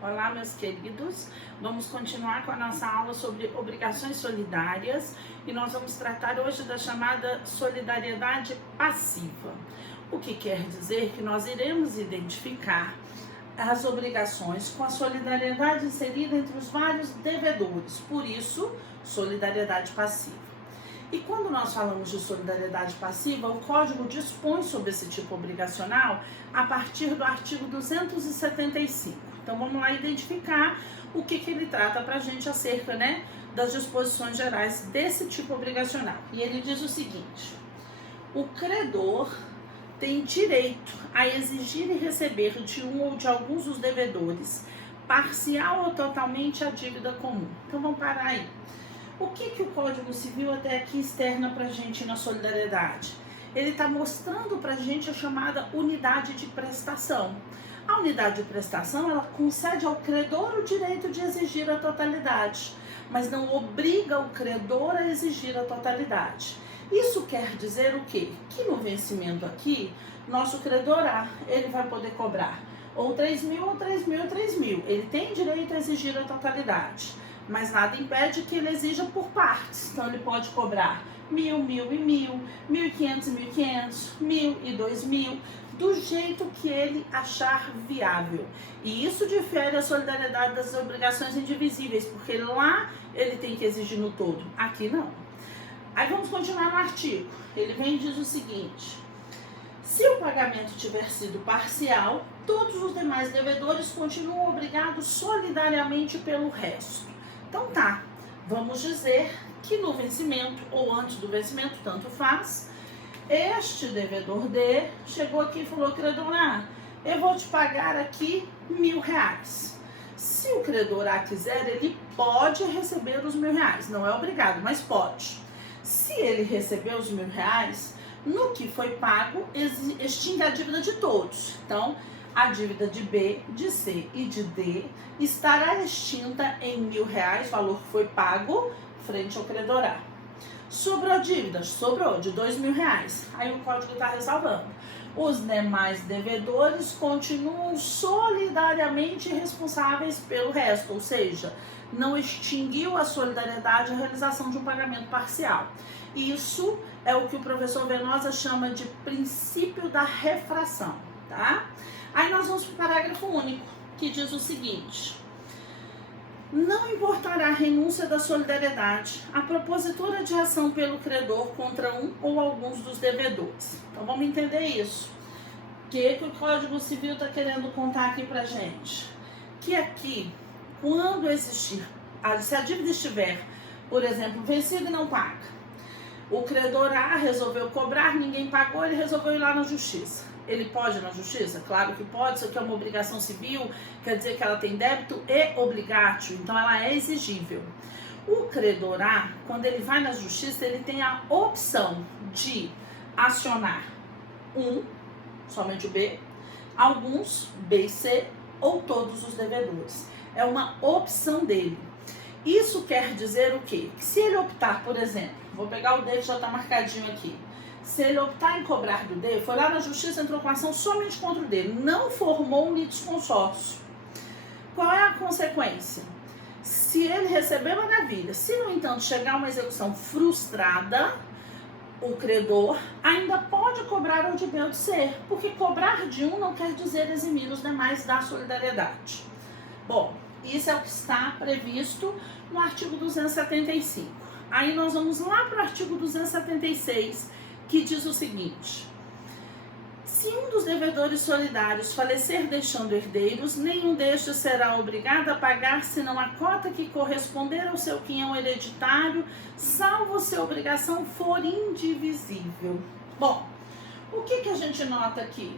Olá, meus queridos. Vamos continuar com a nossa aula sobre obrigações solidárias e nós vamos tratar hoje da chamada solidariedade passiva. O que quer dizer que nós iremos identificar as obrigações com a solidariedade inserida entre os vários devedores, por isso, solidariedade passiva. E quando nós falamos de solidariedade passiva, o Código dispõe sobre esse tipo obrigacional a partir do artigo 275. Então vamos lá identificar o que ele trata para a gente acerca, das disposições gerais desse tipo obrigacional. E ele diz o seguinte: o credor tem direito a exigir e receber de um ou de alguns dos devedores, parcial ou totalmente, a dívida comum. Então vamos parar aí. O que o Código Civil até aqui externa para a gente na solidariedade? Ele está mostrando para a gente a chamada unidade de prestação. A unidade de prestação, ela concede ao credor o direito de exigir a totalidade, mas não obriga o credor a exigir a totalidade. Isso quer dizer o quê? Que no vencimento aqui, nosso credor A, ele vai poder cobrar ou 3 mil, ou 3 mil, ou 3 mil. Ele tem direito a exigir a totalidade, mas nada impede que ele exija por partes. Então ele pode cobrar 1.000, 1.000 e 1.000, 1.500 e 1.500, 1.000 e 2.000, do jeito que ele achar viável. E isso difere a solidariedade das obrigações indivisíveis, porque lá ele tem que exigir no todo, aqui não. Aí vamos continuar no artigo. Ele vem e diz o seguinte: se o pagamento tiver sido parcial, todos os demais devedores continuam obrigados solidariamente pelo resto. Então tá, vamos dizer que no vencimento ou antes do vencimento, tanto faz, este devedor D chegou aqui e falou: credor A, eu vou te pagar aqui R$1.000. Se o credor A quiser, ele pode receber os R$1.000, não é obrigado, mas pode. Se ele receber os R$1.000, no que foi pago, extingue a dívida de todos. Então, a dívida de B, de C e de D estará extinta em R$1.000, valor que foi pago frente ao credor A. Sobrou a dívida? Sobrou, de R$2.000. Aí o código está ressalvando: os demais devedores continuam solidariamente responsáveis pelo resto, ou seja, não extinguiu a solidariedade a realização de um pagamento parcial. Isso é o que o professor Venosa chama de princípio da refração, tá? Aí nós vamos para o parágrafo único, que diz o seguinte: não importará a renúncia da solidariedade a propositura de ação pelo credor contra um ou alguns dos devedores. Então vamos entender isso. O que o Código Civil está querendo contar aqui pra gente? Que aqui, quando existir, se a dívida estiver, por exemplo, vencida e não paga, o credor A resolveu cobrar, ninguém pagou, ele resolveu ir lá na justiça. Ele pode ir na justiça? Claro que pode. Isso aqui é uma obrigação civil, quer dizer que ela tem débito e obrigatio, então ela é exigível. O credor A, quando ele vai na justiça, ele tem a opção de acionar somente o B, alguns, B e C, ou todos os devedores. É uma opção dele. Isso quer dizer o quê? Que se ele optar, por exemplo, vou pegar o D que já está marcadinho aqui. Se ele optar em cobrar do D, foi lá na justiça, entrou com ação somente contra o D, não formou um litisconsórcio. Qual é a consequência? Se ele receber, maravilha. Se, no entanto, chegar uma execução frustrada, o credor ainda pode cobrar ou de B ou de C, porque cobrar de um não quer dizer eximir os demais da solidariedade. Bom, isso é o que está previsto no artigo 275. Aí nós vamos lá para o artigo 276, que diz o seguinte: se um dos devedores solidários falecer deixando herdeiros, nenhum destes será obrigado a pagar senão a cota que corresponder ao seu quinhão hereditário, salvo se a obrigação for indivisível. Bom, o que a gente nota aqui?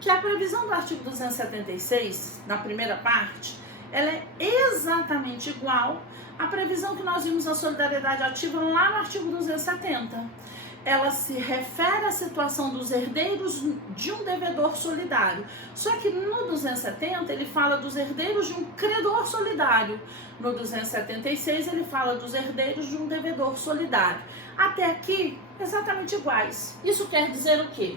Que a previsão do artigo 276, na primeira parte, ela é exatamente igual à previsão que nós vimos na solidariedade ativa lá no artigo 270. Ela se refere à situação dos herdeiros de um devedor solidário. Só que no 270 ele fala dos herdeiros de um credor solidário. No 276 ele fala dos herdeiros de um devedor solidário. Até aqui, exatamente iguais. Isso quer dizer o quê?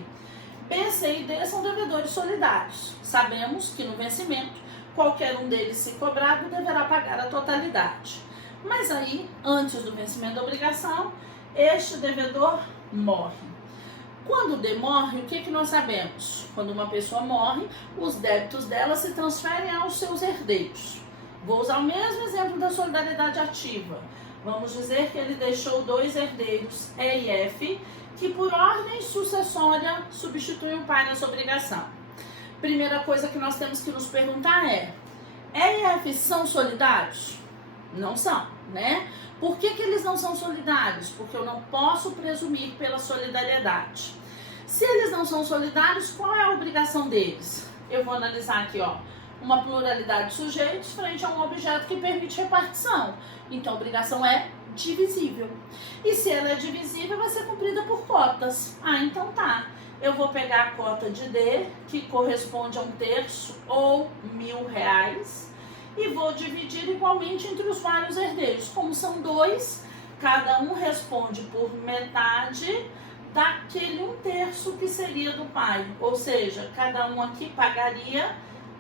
B, C e D são devedores solidários. Sabemos que no vencimento, qualquer um deles, se cobrado, deverá pagar a totalidade. Mas aí, antes do vencimento da obrigação, este devedor morre. Quando o D morre, o que nós sabemos? Quando uma pessoa morre, os débitos dela se transferem aos seus herdeiros. Vou usar o mesmo exemplo da solidariedade ativa. Vamos dizer que ele deixou 2 herdeiros, E e F, que por ordem sucessória substituem o pai nessa obrigação. Primeira coisa que nós temos que nos perguntar é: E e F são solidários? Não são, né? Por que eles não são solidários? Porque eu não posso presumir pela solidariedade. Se eles não são solidários, qual é a obrigação deles? Eu vou analisar aqui, ó, uma pluralidade de sujeitos frente a um objeto que permite repartição. Então, a obrigação é divisível. E se ela é divisível, vai ser cumprida por cotas. Ah, então tá. Eu vou pegar a cota de D, que corresponde a 1/3 ou R$1.000, e vou dividir igualmente entre os vários herdeiros. Como são 2, cada um responde por metade daquele 1/3 que seria do pai. Ou seja, cada um aqui pagaria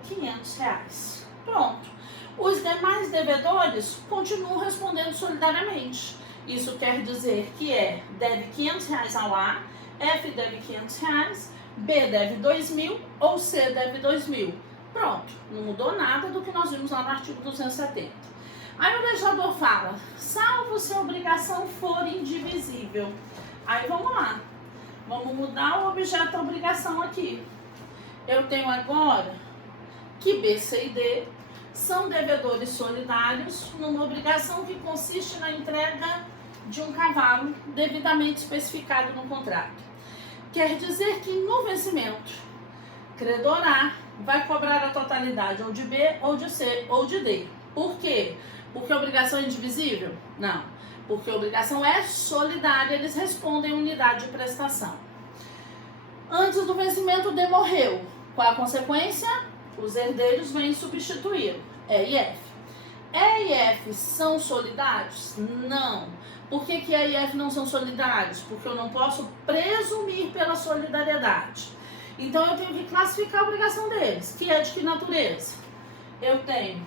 R$500. Pronto. Os demais devedores continuam respondendo solidariamente. Isso quer dizer que E deve R$500 ao A, F deve R$500, B deve R$2.000 ou C deve R$2.000. Pronto, não mudou nada do que nós vimos lá no artigo 270. Aí o legislador fala, salvo se a obrigação for indivisível. Aí vamos lá, vamos mudar o objeto da obrigação aqui. Eu tenho agora que B, C e D são devedores solidários numa obrigação que consiste na entrega de um cavalo devidamente especificado no contrato. Quer dizer que no vencimento, credor A vai cobrar a totalidade ou de B, ou de C, ou de D. Por quê? Porque a obrigação é indivisível? Não. Porque a obrigação é solidária, eles respondem unidade de prestação. Antes do vencimento, D morreu. Qual a consequência? Os herdeiros vêm substituir E e F. E e F são solidários? Não. Por que E e F não são solidários? Porque eu não posso presumir pela solidariedade. Então eu tenho que classificar a obrigação deles, que é de que natureza? Eu tenho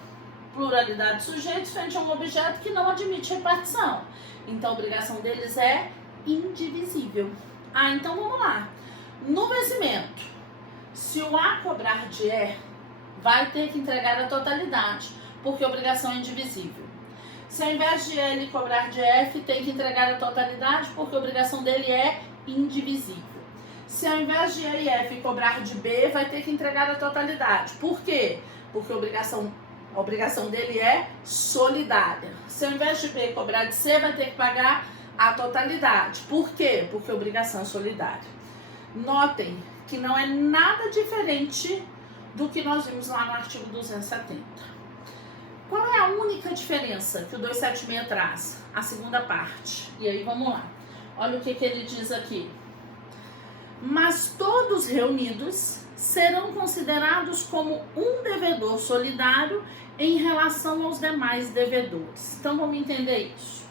pluralidade de sujeitos frente a um objeto que não admite repartição. Então a obrigação deles é indivisível. Ah, então vamos lá. No vencimento, se o A cobrar de E, vai ter que entregar a totalidade, porque a obrigação é indivisível. Se ao invés de ele cobrar de F, tem que entregar a totalidade, porque a obrigação dele é indivisível. Se ao invés de E e F cobrar de B, vai ter que entregar a totalidade. Por quê? Porque a obrigação dele é solidária. Se ao invés de B cobrar de C, vai ter que pagar a totalidade. Por quê? Porque a obrigação é solidária. Notem que não é nada diferente do que nós vimos lá no artigo 270. Qual é a única diferença que o 276 traz? A segunda parte. E aí vamos lá. Olha o que ele diz aqui. Mas todos reunidos serão considerados como um devedor solidário em relação aos demais devedores. Então vamos entender isso.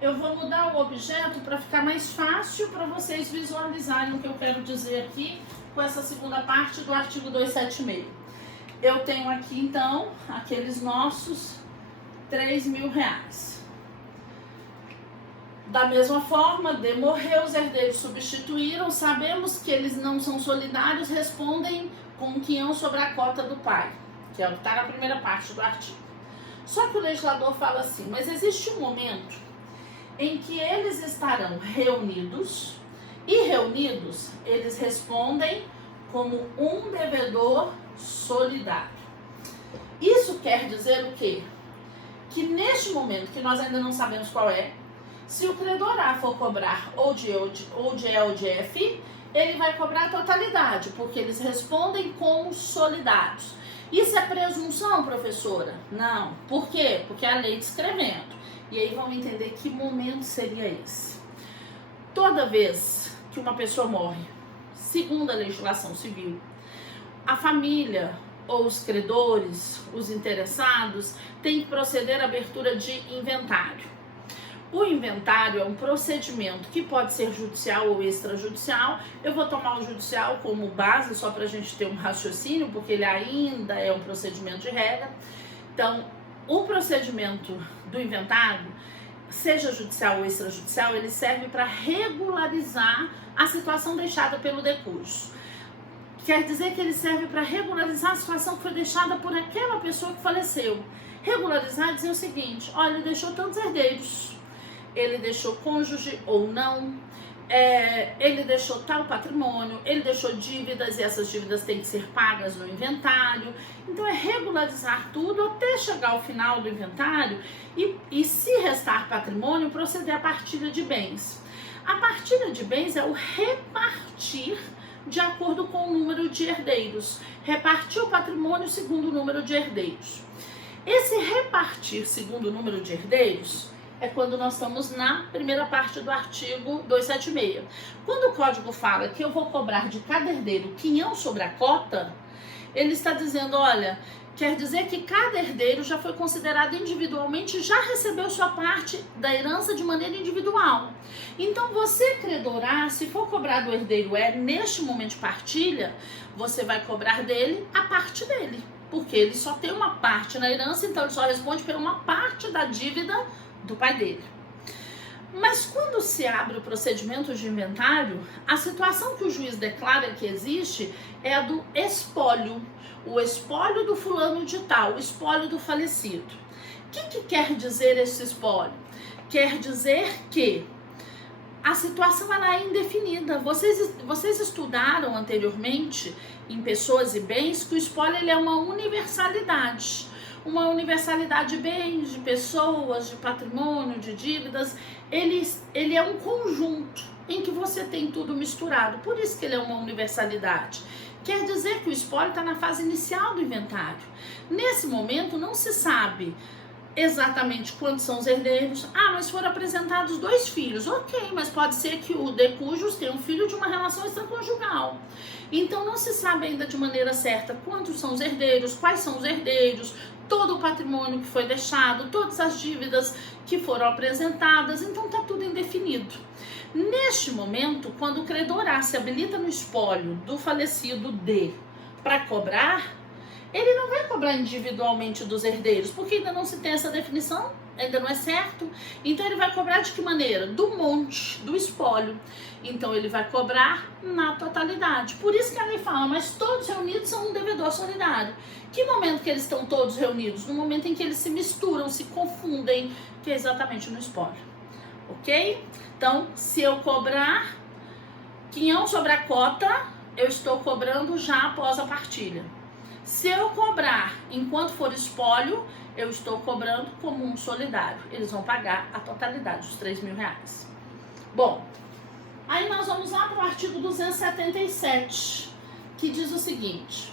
Eu vou mudar o objeto para ficar mais fácil para vocês visualizarem o que eu quero dizer aqui com essa segunda parte do artigo 276. Eu tenho aqui então aqueles nossos R$3.000. Da mesma forma, D morreu, os herdeiros substituíram, sabemos que eles não são solidários, respondem com um quinhão sobre a cota do pai, que é o que está na primeira parte do artigo. Só que o legislador fala assim, mas existe um momento em que eles estarão reunidos, e reunidos eles respondem como um devedor solidário. Isso quer dizer o quê? Que neste momento, que nós ainda não sabemos qual é, se o credor A for cobrar ou de E ou de F, ele vai cobrar a totalidade, porque eles respondem como solidários. Isso é presunção, professora? Não. Por quê? Porque é a lei descrevendo. E aí vamos entender que momento seria esse. Toda vez que uma pessoa morre, segundo a legislação civil, a família ou os credores, os interessados, têm que proceder à abertura de inventário. O inventário é um procedimento que pode ser judicial ou extrajudicial. Eu vou tomar o judicial como base só para a gente ter um raciocínio, porque ele ainda é um procedimento de regra. Então, o procedimento do inventário, seja judicial ou extrajudicial, ele serve para regularizar a situação deixada pelo decurso. Quer dizer que ele serve para regularizar a situação que foi deixada por aquela pessoa que faleceu. Regularizar dizer o seguinte: olha, ele deixou tantos herdeiros, ele deixou cônjuge ou não, ele deixou tal patrimônio, ele deixou dívidas e essas dívidas têm que ser pagas no inventário. Então é regularizar tudo até chegar ao final do inventário e se restar patrimônio, proceder à partilha de bens. A partilha de bens é o repartir de acordo com o número de herdeiros. Repartir o patrimônio segundo o número de herdeiros. Esse repartir segundo o número de herdeiros é quando nós estamos na primeira parte do artigo 276. Quando o código fala que eu vou cobrar de cada herdeiro quinhão sobre a cota, ele está dizendo, olha, quer dizer que cada herdeiro já foi considerado individualmente, já recebeu sua parte da herança de maneira individual. Então você, credor A, se for cobrar do herdeiro E, neste momento de partilha, você vai cobrar dele a parte dele, porque ele só tem uma parte na herança, então ele só responde por uma parte da dívida do pai dele. Mas quando se abre o procedimento de inventário, a situação que o juiz declara que existe é a do espólio. O espólio do fulano de tal, o espólio do falecido. O que quer dizer esse espólio? Quer dizer que a situação ela é indefinida. Vocês estudaram anteriormente em Pessoas e Bens que o espólio ele é uma universalidade. Uma universalidade de bens, de pessoas, de patrimônio, de dívidas. Ele é um conjunto em que você tem tudo misturado. Por isso que ele é uma universalidade. Quer dizer que o espólio está na fase inicial do inventário. Nesse momento não se sabe exatamente quantos são os herdeiros. Ah, mas foram apresentados 2 filhos. Ok, mas pode ser que o decujus tenha um filho de uma relação extraconjugal. Então não se sabe ainda de maneira certa quantos são os herdeiros, quais são os herdeiros, todo o patrimônio que foi deixado, todas as dívidas que foram apresentadas, então está tudo indefinido. Neste momento, quando o credor A se habilita no espólio do falecido D para cobrar, ele não vai cobrar individualmente dos herdeiros, porque ainda não se tem essa definição, ainda não é certo. Então ele vai cobrar de que maneira? Do monte, do espólio. Então ele vai cobrar na totalidade. Por isso que a lei fala, mas todos reunidos são um devedor solidário. Que momento que eles estão todos reunidos? No momento em que eles se misturam, se confundem, que é exatamente no espólio. Ok? Então, se eu cobrar quinhão sobre a cota, eu estou cobrando já após a partilha. Se eu cobrar enquanto for espólio, eu estou cobrando como um solidário. Eles vão pagar a totalidade dos R$3.000. Bom, aí nós vamos lá para o artigo 277, que diz o seguinte: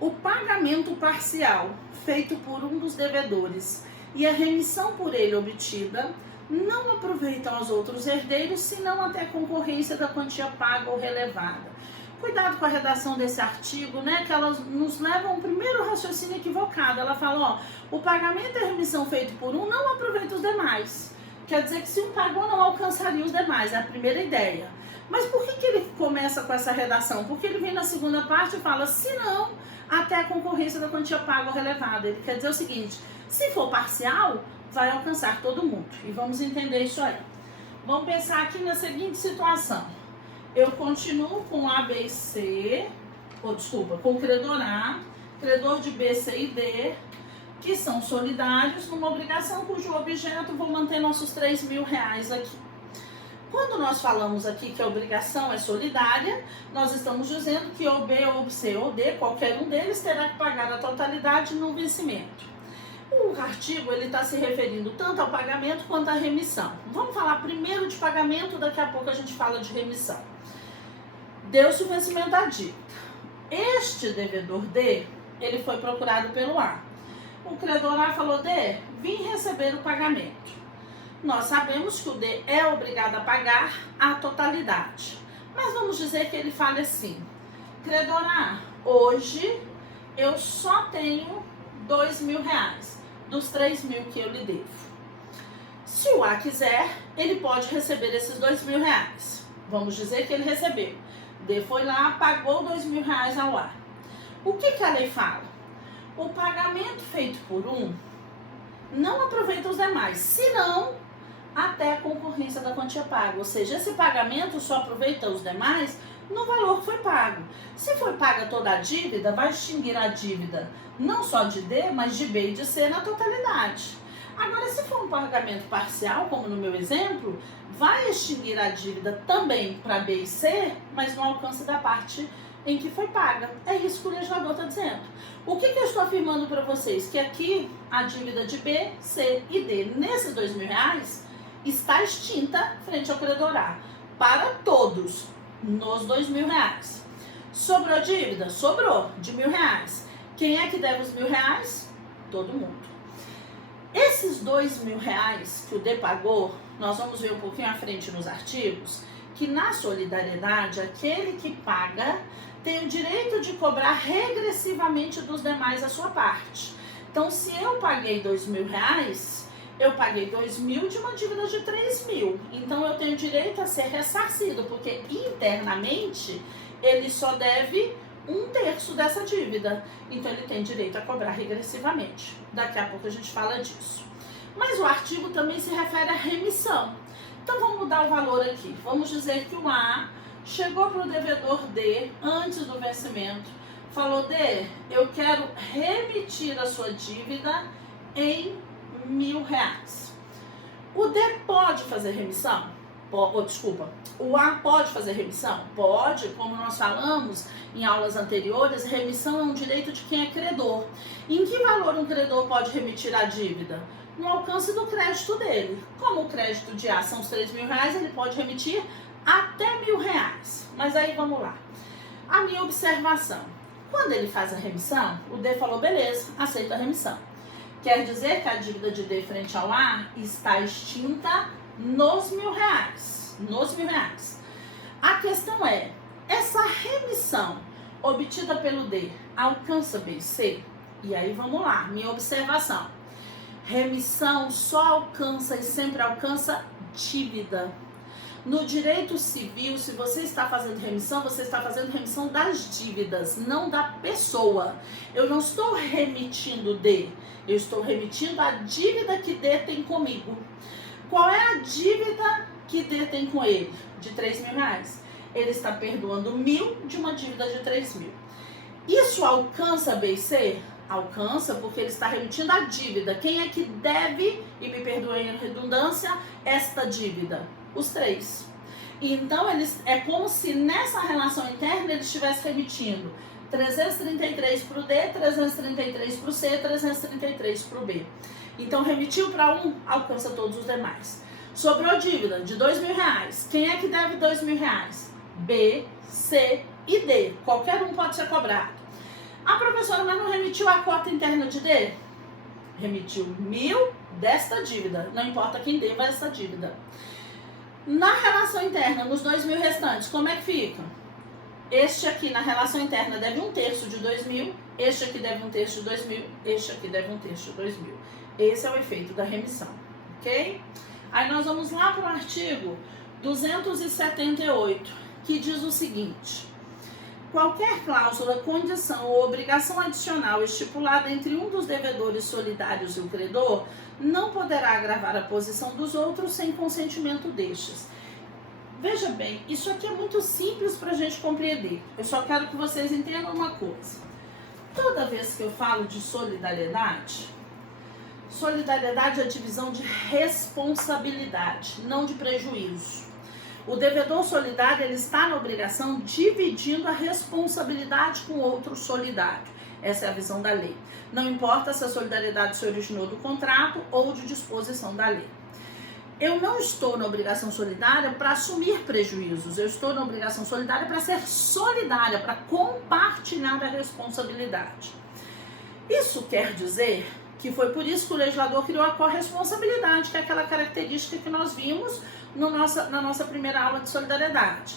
o pagamento parcial feito por um dos devedores e a remissão por ele obtida não aproveitam aos outros herdeiros, senão até a concorrência da quantia paga ou relevada. Cuidado com a redação desse artigo, né? Que elas nos levam ao primeiro raciocínio equivocado. Ela fala, ó, o pagamento e a remissão feito por um não aproveita os demais. Quer dizer que se um pagou, não alcançaria os demais. É a primeira ideia. Mas por que ele começa com essa redação? Porque ele vem na segunda parte e fala, se não, até a concorrência da quantia paga ou relevada. Ele quer dizer o seguinte, se for parcial, vai alcançar todo mundo. E vamos entender isso aí. Vamos pensar aqui na seguinte situação. Eu continuo com A, B e C, com o credor A, credor de B, C e D, que são solidários numa obrigação cujo objeto vou manter nossos R$3.000 aqui. Quando nós falamos aqui que a obrigação é solidária, nós estamos dizendo que ou B, ou C, ou D, qualquer um deles terá que pagar a totalidade no vencimento. O artigo está se referindo tanto ao pagamento quanto à remissão. Vamos falar primeiro de pagamento, daqui a pouco a gente fala de remissão. Deu-se o vencimento da dívida. Este devedor D, ele foi procurado pelo A. O credor A falou, D, vim receber o pagamento. Nós sabemos que o D é obrigado a pagar a totalidade. Mas vamos dizer que ele fale assim, credor A, hoje eu só tenho R$2.000 dos 3.000 que eu lhe devo. Se o A quiser, ele pode receber esses R$ 2.000. Vamos dizer que ele recebeu. D foi lá, pagou R$ 2.000 ao A. O que a lei fala? O pagamento feito por um não aproveita os demais, senão até a concorrência da quantia paga. Ou seja, esse pagamento só aproveita os demais no valor que foi pago. Se foi paga toda a dívida, vai extinguir a dívida não só de D, mas de B e de C na totalidade. Agora, se for um pagamento parcial, como no meu exemplo, vai extinguir a dívida também para B e C, mas no alcance da parte em que foi paga. É isso que o legislador está dizendo. O que eu estou afirmando para vocês? Que aqui a dívida de B, C e D, nesses R$ 2.000, está extinta frente ao credor A. Para todos, nos R$ 2.000. Sobrou dívida? Sobrou, de R$ 1.000. Quem é que deve os R$ 1.000? Todo mundo. Esses R$ 2.000 que o D pagou, nós vamos ver um pouquinho à frente nos artigos, que na solidariedade, aquele que paga tem o direito de cobrar regressivamente dos demais a sua parte. Então, se eu paguei R$ 2.000, eu paguei 2.000 de uma dívida de 3.000. Então, eu tenho direito a ser ressarcido, porque internamente ele só deve 1/3 dessa dívida. Então, ele tem direito a cobrar regressivamente. Daqui a pouco a gente fala disso. Mas o artigo também se refere à remissão. Então, vamos mudar o valor aqui. Vamos dizer que o A chegou para o devedor D antes do vencimento. Falou: D, eu quero remitir a sua dívida em R$ 1.000. O D pode fazer remissão? O A pode fazer remissão? Pode, como nós falamos em aulas anteriores, remissão é um direito de quem é credor. Em que valor um credor pode remitir a dívida? No alcance do crédito dele. Como o crédito de A são os R$ 3.000, ele pode remitir até R$ 1.000. Mas aí vamos lá. A minha observação. Quando ele faz a remissão, o D falou: beleza, aceito a remissão. Quer dizer que a dívida de D frente ao A está extinta nos R$ 1.000. Nos R$ 1.000. A questão é, essa remissão obtida pelo D alcança B e C? E aí vamos lá, minha observação. Remissão só alcança e sempre alcança dívida. No direito civil, se você está fazendo remissão, você está fazendo remissão das dívidas, não da pessoa. Eu não estou remitindo D, eu estou remitindo a dívida que D tem comigo. Qual é a dívida que D tem com ele? De R$ 3.000. Ele está perdoando 1.000 de uma dívida de 3.000. Isso alcança B e C? Alcança, porque ele está remitindo a dívida. Quem é que deve, e me perdoem a redundância, esta dívida? Os três. Então, é como se nessa relação interna ele estivesse remitindo 333 para o D, 333 para o C, 333 para o B. Então, remitiu para um, alcança todos os demais. Sobrou dívida de R$ 2.000. Quem é que deve R$ 2.000? B, C e D. Qualquer um pode ser cobrado. A professora, mas não remitiu a cota interna de D? Remitiu 1.000 desta dívida. Não importa quem deva essa dívida. Na relação interna, nos 2.000 restantes, como é que fica? Este aqui na relação interna deve 1/3 de 2.000, este aqui deve 1/3 de 2.000, este aqui deve 1/3 de 2.000. Esse é o efeito da remissão, ok? Aí nós vamos lá para o artigo 278, que diz o seguinte: qualquer cláusula, condição ou obrigação adicional estipulada entre um dos devedores solidários e o credor não poderá agravar a posição dos outros sem consentimento destes. Veja bem, isso aqui é muito simples para a gente compreender. Eu só quero que vocês entendam uma coisa. Toda vez que eu falo de solidariedade, solidariedade é a divisão de responsabilidade, não de prejuízo. O devedor solidário, ele está na obrigação dividindo a responsabilidade com outro solidário. Essa é a visão da lei. Não importa se a solidariedade se originou do contrato ou de disposição da lei. Eu não estou na obrigação solidária para assumir prejuízos. Eu estou na obrigação solidária para ser solidária, para compartilhar a responsabilidade. Isso quer dizer que foi por isso que o legislador criou a corresponsabilidade, que é aquela característica que nós vimos na nossa primeira aula de solidariedade.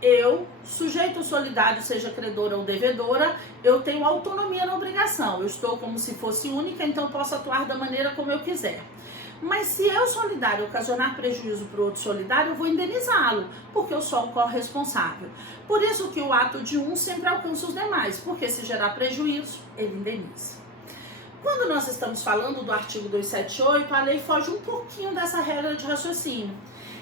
Eu, sujeito solidário, seja credora ou devedora, eu tenho autonomia na obrigação. obrigação. Eu estou como se fosse única, então posso atuar da maneira como eu quiser. Mas se eu solidário ocasionar prejuízo para o outro solidário, eu vou indenizá-lo, porque eu sou o corresponsável. Por isso que o ato de um sempre alcança os demais, porque se gerar prejuízo, ele indeniza. Quando nós estamos falando do artigo 278, a lei foge um pouquinho dessa regra de raciocínio.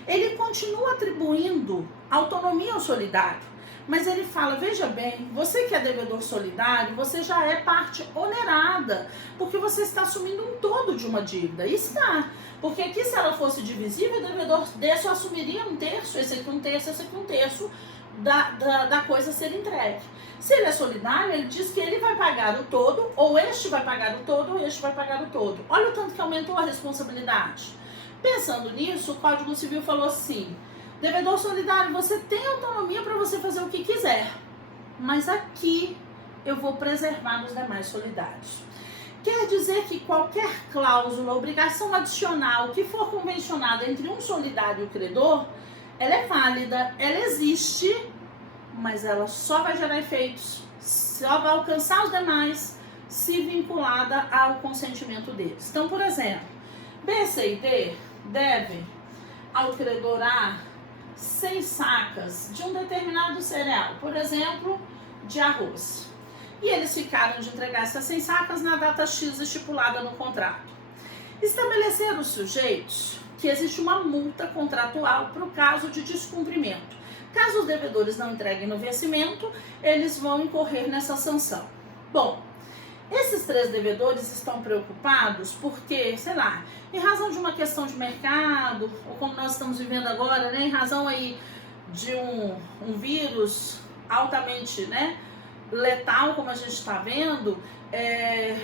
Ele continua atribuindo autonomia ao solidário, mas ele fala, veja bem, você que é devedor solidário, você já é parte onerada, porque você está assumindo um todo de uma dívida. E está, porque aqui se ela fosse divisível, o devedor desse assumiria um terço, esse aqui um terço, esse aqui um terço da coisa ser entregue. Se ele é solidário, ele diz que ele vai pagar o todo, ou este vai pagar o todo, ou este vai pagar o todo. Olha o tanto que aumentou a responsabilidade. Pensando nisso, o Código Civil falou assim, devedor solidário, você tem autonomia para você fazer o que quiser, mas aqui eu vou preservar os demais solidários. Quer dizer que qualquer cláusula, obrigação adicional que for convencionada entre um solidário e o credor, ela é válida, ela existe, mas ela só vai gerar efeitos, só vai alcançar os demais se vinculada ao consentimento deles. Então, por exemplo, B, C e D devem ao credor A 100 sacas de um determinado cereal, por exemplo, de arroz. E eles ficaram de entregar essas 100 sacas na data X estipulada no contrato. Estabeleceram os sujeitos que existe uma multa contratual para o caso de descumprimento. Caso os devedores não entreguem no vencimento, eles vão incorrer nessa sanção. Bom, esses 3 devedores estão preocupados porque, sei lá, em razão de uma questão de mercado, ou como nós estamos vivendo agora, né, em razão aí de um vírus altamente, né, letal, como a gente está vendo,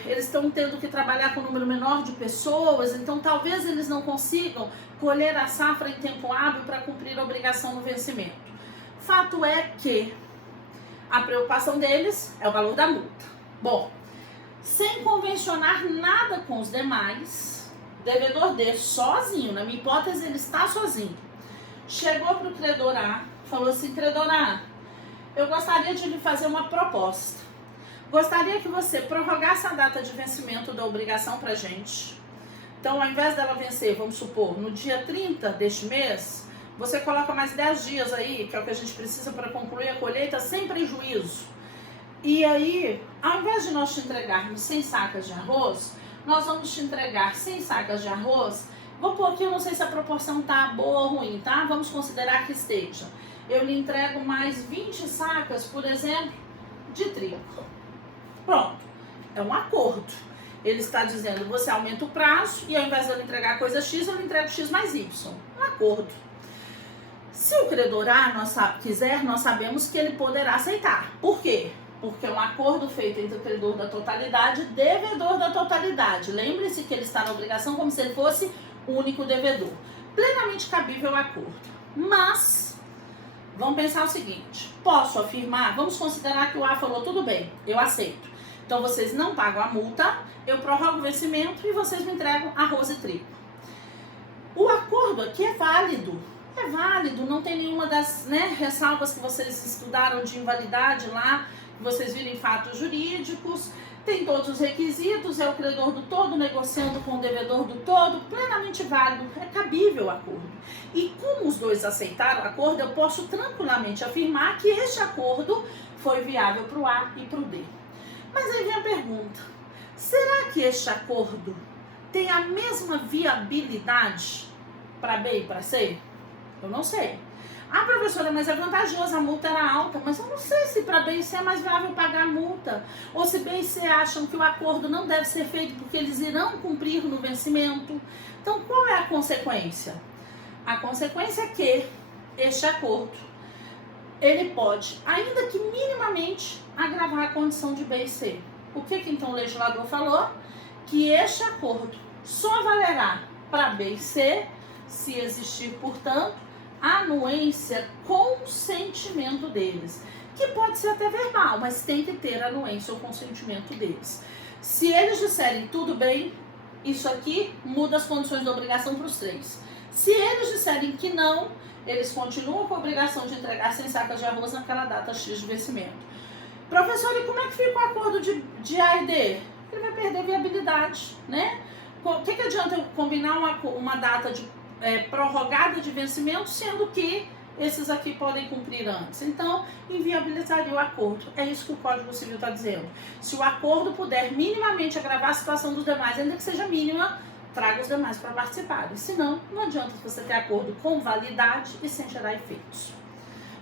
eles estão tendo que trabalhar com um número menor de pessoas, então talvez eles não consigam colher a safra em tempo hábil para cumprir a obrigação no vencimento. Fato é que a preocupação deles é o valor da multa. Bom, sem convencionar nada com os demais, devedor D sozinho, na minha hipótese ele está sozinho, chegou para o credor A, falou assim, credor A, eu gostaria de lhe fazer uma proposta. Gostaria que você prorrogasse a data de vencimento da obrigação para a gente. Então, ao invés dela vencer, vamos supor, no dia 30 deste mês, você coloca mais 10 dias aí, que é o que a gente precisa para concluir a colheita sem prejuízo. E aí, ao invés de nós te entregarmos 100 sacas de arroz, nós vamos te entregar 100 sacas de arroz. Vou pôr aqui, eu não sei se a proporção tá boa ou ruim, tá? Vamos considerar que esteja. Eu lhe entrego mais 20 sacas, por exemplo, de trigo. Pronto, é um acordo. Ele está dizendo, você aumenta o prazo e ao invés de eu lhe entregar coisa X, eu lhe entrego X mais Y. Um acordo. Se o credor A quiser, nós sabemos que ele poderá aceitar. Por quê? Porque é um acordo feito entre o credor da totalidade e devedor da totalidade. Lembre-se que ele está na obrigação como se ele fosse o único devedor. Plenamente cabível o acordo. Mas, vamos pensar o seguinte, posso afirmar, vamos considerar que o A falou, tudo bem, eu aceito. Então, vocês não pagam a multa, eu prorrogo o vencimento e vocês me entregam arroz e trigo. O acordo aqui é válido, não tem nenhuma das ressalvas que vocês estudaram de invalidade lá, que vocês viram em fatos jurídicos, tem todos os requisitos, é o credor do todo negociando com o devedor do todo, plenamente válido, é cabível o acordo. E como os dois aceitaram o acordo, eu posso tranquilamente afirmar que este acordo foi viável para o A e para o D. Mas aí vem a pergunta, será que este acordo tem a mesma viabilidade para B e para C? Eu não sei. Ah, professora, mas é vantajoso, a multa era alta, mas eu não sei se para B e C é mais viável pagar a multa, ou se B e C acham que o acordo não deve ser feito porque eles irão cumprir no vencimento. Então, qual é a consequência? A consequência é que este acordo, ele pode, ainda que minimamente, agravar a condição de B e C. O que então o legislador falou? Que este acordo só valerá para B e C se existir, portanto, anuência com consentimento deles, que pode ser até verbal, mas tem que ter anuência ou consentimento deles. Se eles disserem tudo bem, isso aqui muda as condições da obrigação para os 3. Se eles disserem que não, eles continuam com a obrigação de entregar 100 sacas de arroz naquela data X de vencimento. Professor, e como é que fica o acordo de A e D? Ele vai perder viabilidade, né? O que adianta eu combinar uma data de prorrogada de vencimento, sendo que esses aqui podem cumprir antes? Então, inviabilizaria o acordo. É isso que o Código Civil está dizendo. Se o acordo puder minimamente agravar a situação dos demais, ainda que seja mínima, traga os demais para participarem. Senão, não adianta você ter acordo com validade e sem gerar efeitos.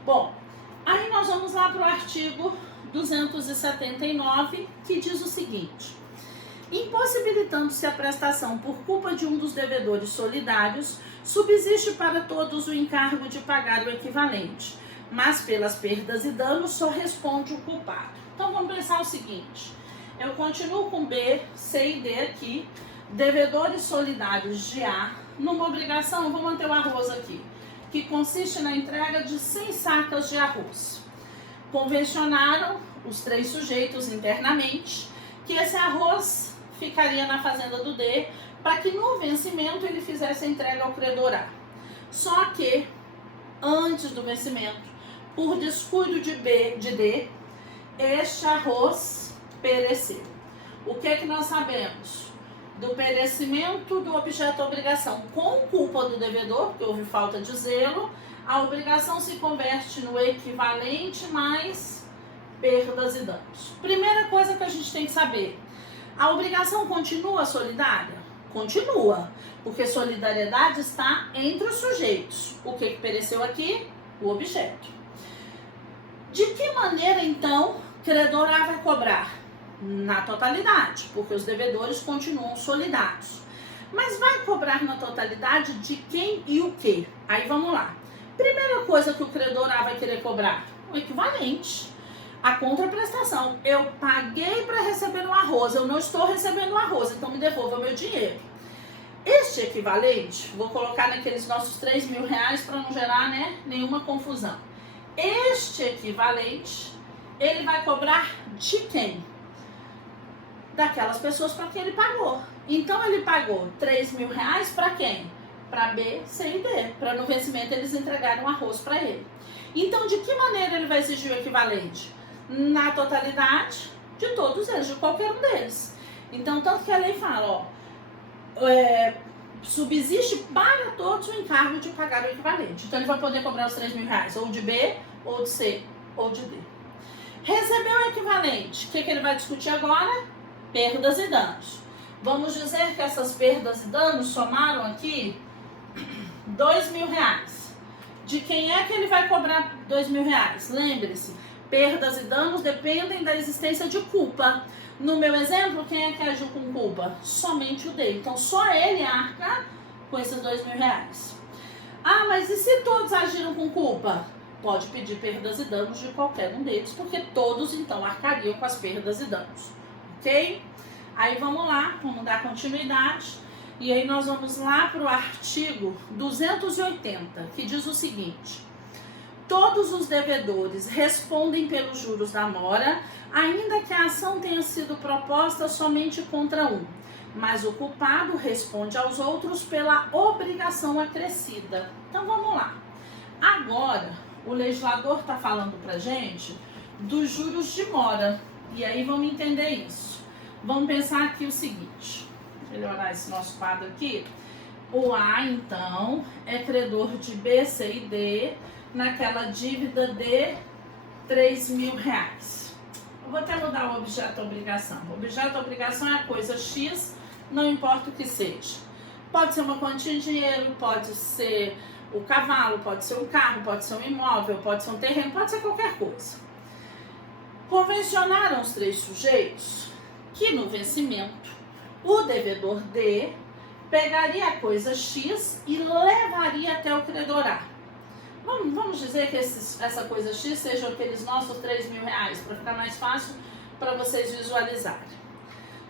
Bom, aí nós vamos lá para o artigo 279, que diz o seguinte: impossibilitando-se a prestação por culpa de um dos devedores solidários, subsiste para todos o encargo de pagar o equivalente, mas pelas perdas e danos só responde o culpado. Então vamos pensar o seguinte: eu continuo com B, C e D aqui, devedores solidários de A, numa obrigação, eu vou manter o arroz aqui, que consiste na entrega de 100 sacas de arroz. Convencionaram os três sujeitos internamente que esse arroz ficaria na fazenda do D para que no vencimento ele fizesse a entrega ao credor A. Só que, antes do vencimento, por descuido de D, este arroz pereceu. O que nós sabemos? Do perecimento do objeto da obrigação com culpa do devedor, porque houve falta de zelo, a obrigação se converte no equivalente mais perdas e danos. Primeira coisa que a gente tem que saber: a obrigação continua solidária? Continua, porque solidariedade está entre os sujeitos. O que pereceu aqui? O objeto. De que maneira, então, credor A vai cobrar? Na totalidade, porque os devedores continuam solidários. Mas vai cobrar na totalidade de quem e o que? Aí vamos lá. Primeira coisa que o credor A vai querer cobrar: o equivalente. A contraprestação. Eu paguei para receber o arroz, eu não estou recebendo o arroz, então me devolva meu dinheiro. Este equivalente, vou colocar naqueles nossos 3 mil reais para não gerar, né, nenhuma confusão. Este equivalente, ele vai cobrar de quem? Daquelas pessoas para quem ele pagou. Então ele pagou 3 mil reais para quem? Para B, C e D, para no vencimento eles entregarem o arroz para ele. Então, de que maneira ele vai exigir o equivalente? Na totalidade de todos eles, de qualquer um deles. Então, tanto que a lei fala, subsiste para todos o encargo de pagar o equivalente. Então, ele vai poder cobrar os 3 mil reais, ou de B, ou de C, ou de D. Recebeu o equivalente, o que ele vai discutir agora? Perdas e danos. Vamos dizer que essas perdas e danos somaram aqui 2 mil reais. De quem é que ele vai cobrar 2 mil reais? Lembre-se, perdas e danos dependem da existência de culpa. No meu exemplo, quem é que agiu com culpa? Somente o D. Então, só ele arca com esses 2 mil reais. Ah, mas e se todos agiram com culpa? Pode pedir perdas e danos de qualquer um deles, porque todos, então, arcariam com as perdas e danos. Ok? Aí, vamos lá, vamos dar continuidade. E aí, nós vamos lá para o artigo 280, que diz o seguinte: todos os devedores respondem pelos juros da mora, ainda que a ação tenha sido proposta somente contra um, mas o culpado responde aos outros pela obrigação acrescida. Então vamos lá. Agora, o legislador está falando para gente dos juros de mora. E aí vamos entender isso. Vamos pensar aqui o seguinte. Melhorar esse nosso quadro aqui. O A, então, é credor de B, C e D naquela dívida de 3 mil reais. Eu vou até mudar o objeto da obrigação. O objeto da obrigação é a coisa X, não importa o que seja. Pode ser uma quantia de dinheiro, pode ser o cavalo, pode ser um carro, pode ser um imóvel, pode ser um terreno, pode ser qualquer coisa. Convencionaram os três sujeitos que no vencimento o devedor D pegaria a coisa X e levaria até o credor A. Vamos dizer que essa coisa X sejam aqueles nossos 3 mil reais, para ficar mais fácil para vocês visualizarem.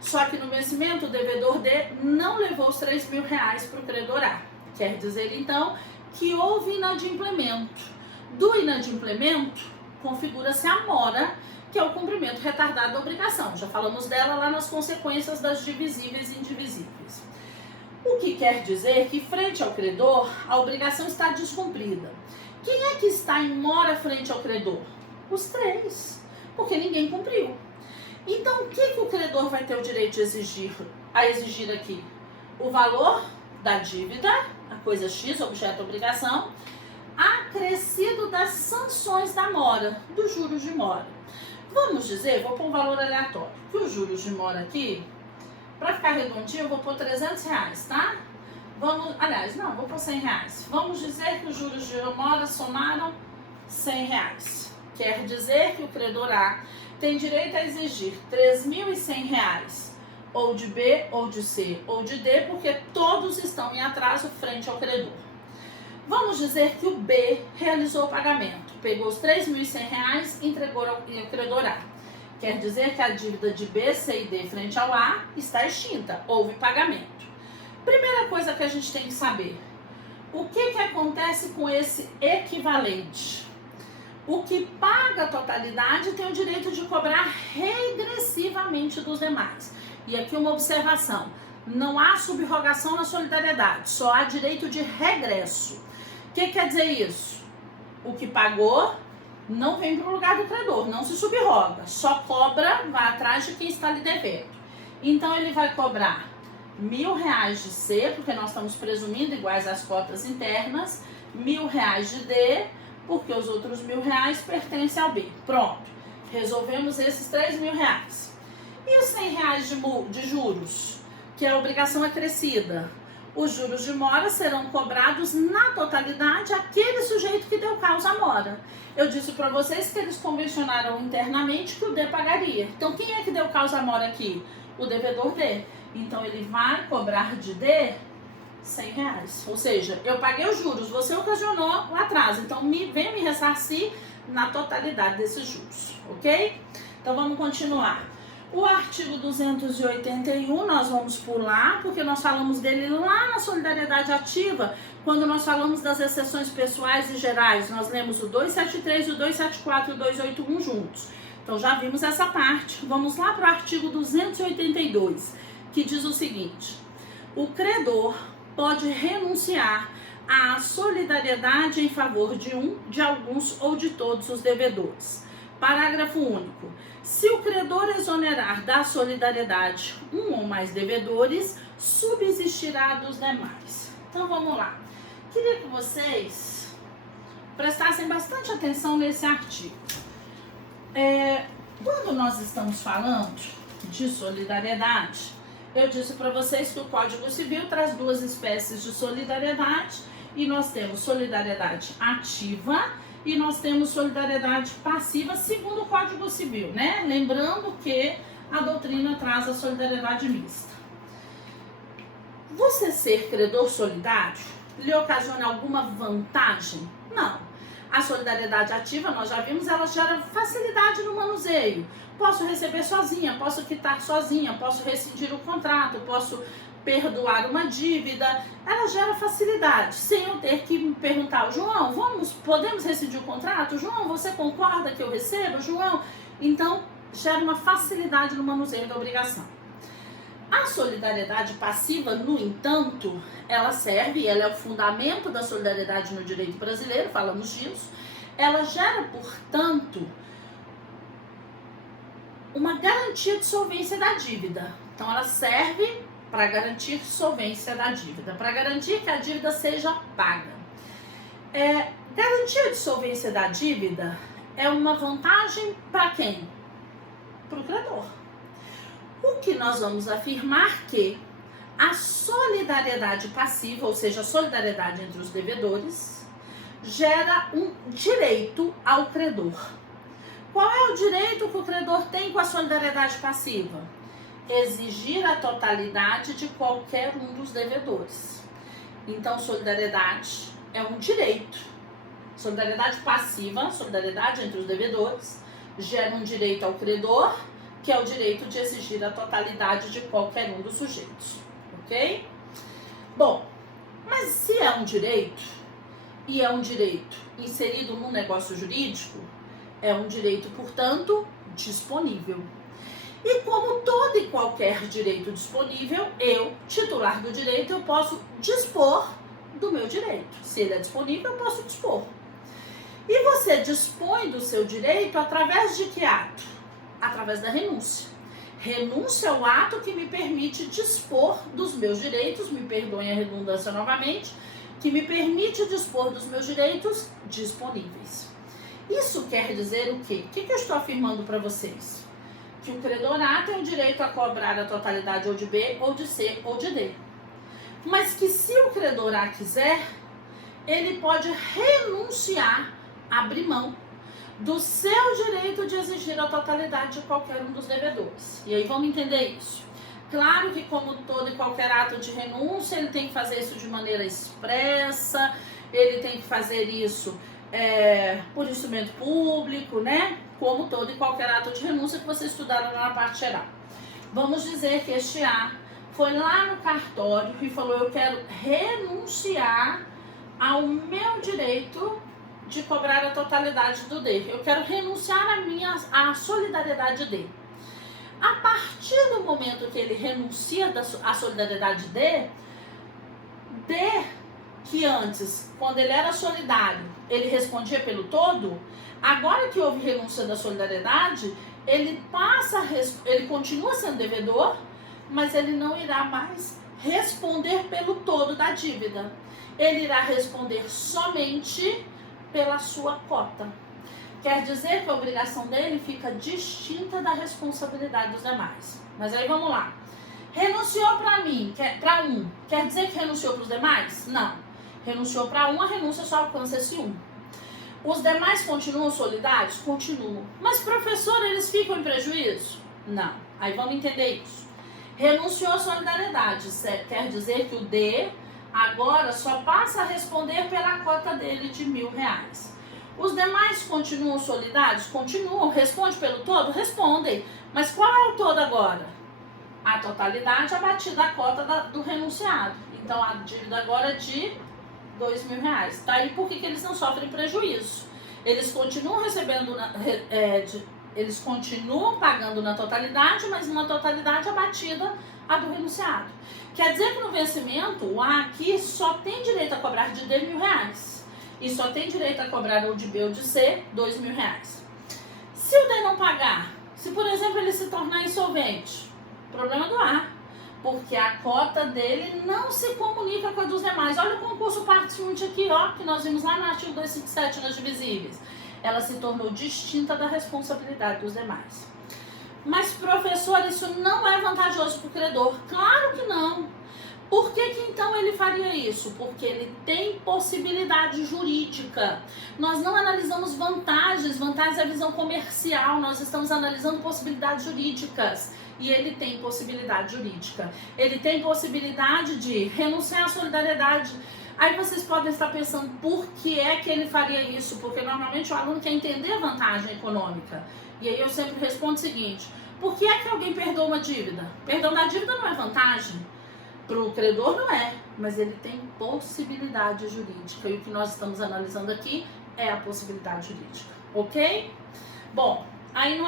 Só que no vencimento o devedor D não levou os 3 mil reais para o credor A. Quer dizer, então, que houve inadimplemento. Do inadimplemento, configura-se a mora, que é o cumprimento retardado da obrigação. Já falamos dela lá nas consequências das divisíveis e indivisíveis. O que quer dizer que, frente ao credor, a obrigação está descumprida. Quem é que está em mora frente ao credor? Os três. porque ninguém cumpriu. Então, o que o credor vai ter o direito de exigir aqui? O valor da dívida, a coisa X, objeto obrigação, acrescido das sanções da mora, dos juros de mora. Vamos dizer, vou pôr um valor aleatório, que os juros de mora aqui, para ficar redondinho, eu vou pôr R$300, tá? Vou pôr R$100. Vamos dizer que os juros de mora somaram R$100. Quer dizer que o credor A tem direito a exigir R$3.100, ou de B, ou de C, ou de D, porque todos estão em atraso frente ao credor. Vamos dizer que o B realizou o pagamento, pegou os R$3.100 e entregou ao credor A. Quer dizer que a dívida de B, C e D frente ao A está extinta, houve pagamento. Primeira coisa que a gente tem que saber, o que acontece com esse equivalente? O que paga a totalidade tem o direito de cobrar regressivamente dos demais. E aqui uma observação, não há subrogação na solidariedade, só há direito de regresso. O que quer dizer isso? O que pagou não vem para o lugar do credor, não se subroga, só cobra, vai atrás de quem está lhe devendo. Então ele vai cobrar R$1.000 de C, porque nós estamos presumindo iguais às cotas internas, R$1.000 de D, porque os outros R$1.000 pertencem ao B. Pronto, resolvemos esses R$3.000. E os R$100 de juros, que a obrigação acrescida? Os juros de mora serão cobrados na totalidade àquele sujeito que deu causa à mora. Eu disse para vocês que eles convencionaram internamente que o D pagaria. Então, quem é que deu causa à mora aqui? O devedor D. Então, ele vai cobrar de D R$100. Ou seja, eu paguei os juros, você ocasionou o atraso. Então, venha me ressarcir na totalidade desses juros, ok? Então, vamos continuar. O artigo 281 nós vamos pular, porque nós falamos dele lá na solidariedade ativa, quando nós falamos das exceções pessoais e gerais. Nós lemos o 273, o 274 e o 281 juntos. Então já vimos essa parte. Vamos lá para o artigo 282, que diz o seguinte: o credor pode renunciar à solidariedade em favor de alguns ou de todos os devedores. Parágrafo único. Se o credor exonerar da solidariedade um ou mais devedores, subsistirá dos demais. Então vamos lá. Queria que vocês prestassem bastante atenção nesse artigo. Quando nós estamos falando de solidariedade, eu disse para vocês que o Código Civil traz duas espécies de solidariedade, e nós temos solidariedade ativa e nós temos solidariedade passiva, segundo o Código Civil, né? Lembrando que a doutrina traz a solidariedade mista. Você ser credor solidário lhe ocasiona alguma vantagem? Não. A solidariedade ativa, nós já vimos, ela gera facilidade no manuseio. Posso receber sozinha, posso quitar sozinha, posso rescindir o contrato, posso perdoar uma dívida. Ela gera facilidade, sem eu ter que me perguntar: João, podemos rescindir o contrato? João, você concorda que eu recebo? João, então gera uma facilidade no manuseio da obrigação. A solidariedade passiva, no entanto, ela serve, ela é o fundamento da solidariedade no direito brasileiro, falamos disso. Ela gera, portanto, uma garantia de solvência da dívida. Então, ela serve para garantir solvência da dívida, para garantir que a dívida seja paga. Garantia de solvência da dívida é uma vantagem para quem? Para o credor. O que nós vamos afirmar que a solidariedade passiva, ou seja, a solidariedade entre os devedores, gera um direito ao credor. Qual é o direito que o credor tem com a solidariedade passiva? Exigir a totalidade de qualquer um dos devedores. Então, solidariedade é um direito. Solidariedade passiva, solidariedade entre os devedores, gera um direito ao credor, que é o direito de exigir a totalidade de qualquer um dos sujeitos, ok? Bom, mas se é um direito, e é um direito inserido num negócio jurídico, é um direito, portanto, disponível. E como todo e qualquer direito disponível, eu, titular do direito, eu posso dispor do meu direito. Se ele é disponível, eu posso dispor. E você dispõe do seu direito através de que ato? Através da renúncia. Renúncia é o ato que me permite dispor dos meus direitos, me perdoem a redundância novamente, que me permite dispor dos meus direitos disponíveis. Isso quer dizer o quê? O que eu estou afirmando para vocês? Que o credor A tem o direito a cobrar a totalidade ou de B, ou de C, ou de D. Mas que se o credor A quiser, ele pode renunciar, abrir mão do seu direito de exigir a totalidade de qualquer um dos devedores. E aí vamos entender isso. Claro que como todo e qualquer ato de renúncia, ele tem que fazer isso de maneira expressa, ele tem que fazer isso por instrumento público, né? Como todo e qualquer ato de renúncia que vocês estudaram lá na parte geral. Vamos dizer que este A foi lá no cartório e falou: eu quero renunciar ao meu direito de cobrar a totalidade do D. Eu quero renunciar à solidariedade D. A partir do momento que ele renuncia à solidariedade D, que antes, quando ele era solidário, ele respondia pelo todo, agora que houve renúncia da solidariedade, ele continua sendo devedor, mas ele não irá mais responder pelo todo da dívida. Ele irá responder somente pela sua cota. Quer dizer que a obrigação dele fica distinta da responsabilidade dos demais. Mas aí vamos lá. Renunciou para um. Quer dizer que renunciou para os demais? Não. Renunciou para um, a renúncia só alcança esse um. Os demais continuam solidários? Continuam. Mas, professor, eles ficam em prejuízo? Não. Aí vamos entender isso. Renunciou à solidariedade. Quer dizer que o D agora só passa a responder pela cota dele de R$1.000. Os demais continuam solidários? Continuam. Responde pelo todo? Respondem. Mas qual é o todo agora? A totalidade abatida a cota do renunciado. Então a dívida agora é de R$2.000. Daí por que eles não sofrem prejuízo? Eles continuam recebendo, eles continuam pagando na totalidade, mas numa totalidade abatida a do renunciado. Quer dizer que no vencimento, o A aqui só tem direito a cobrar de D R$1.000. E só tem direito a cobrar ou de B ou de C R$2.000. Se o D não pagar, se por exemplo ele se tornar insolvente, problema do A, porque a cota dele não se comunica com a dos demais. Olha o concurso parte 1 aqui, ó, que nós vimos lá no artigo 257 nas divisíveis. Ela se tornou distinta da responsabilidade dos demais. Mas, professor, isso não é vantajoso para o credor? Claro que não. Por que então ele faria isso? Porque ele tem possibilidade jurídica. Nós não analisamos vantagens é a visão comercial, nós estamos analisando possibilidades jurídicas. E ele tem possibilidade jurídica. Ele tem possibilidade de renunciar à solidariedade. Aí vocês podem estar pensando, por que é que ele faria isso? Porque normalmente o aluno quer entender a vantagem econômica. E aí eu sempre respondo o seguinte: por que é que alguém perdoa uma dívida? Perdão da dívida não é vantagem. Para o credor não é, mas ele tem possibilidade jurídica. E o que nós estamos analisando aqui é a possibilidade jurídica, ok? Bom, aí não